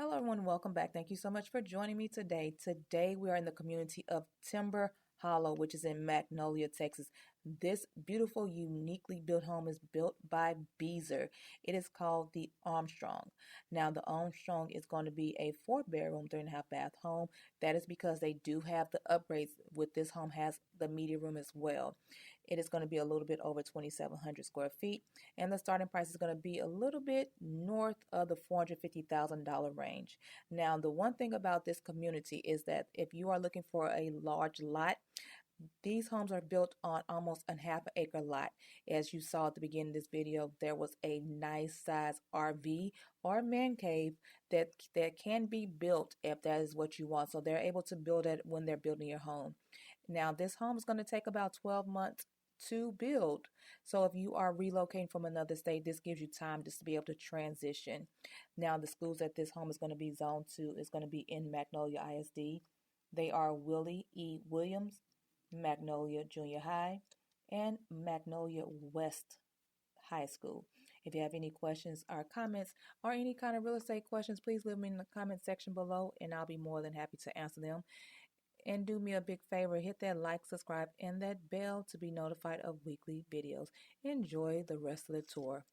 Hello everyone, welcome back. Thank you so much for joining me today. Today we are in the community of Timber Hollow, which is in Magnolia, Texas. This beautiful, uniquely built home is built by Beazer. It is called the Armstrong. Now the Armstrong is going to be a 4-bedroom, 3.5 bath home. That is because they do have the upgrades with this home has the media room as well. It is going to be a little bit over 2,700 square feet, and the starting price is going to be a little bit north of the $450,000 range. Now, the one thing about this community is that if you are looking for a large lot, these homes are built on almost a half-acre lot. As you saw at the beginning of this video, there was a nice size RV or man cave that can be built if that is what you want. So they're able to build it when they're building your home. Now, this home is going to take about 12 months to build. So if you are relocating from another state, this gives you time just to be able to transition. Now, the schools that this home is going to be zoned to is going to be in Magnolia ISD. They are Willie E. Williams, Magnolia Junior High, and Magnolia West High School. If you have any questions or comments or any kind of real estate questions, please leave them in the comment section below and I'll be more than happy to answer them. And do me a big favor, hit that like, subscribe, and that bell to be notified of weekly videos. Enjoy the rest of the tour.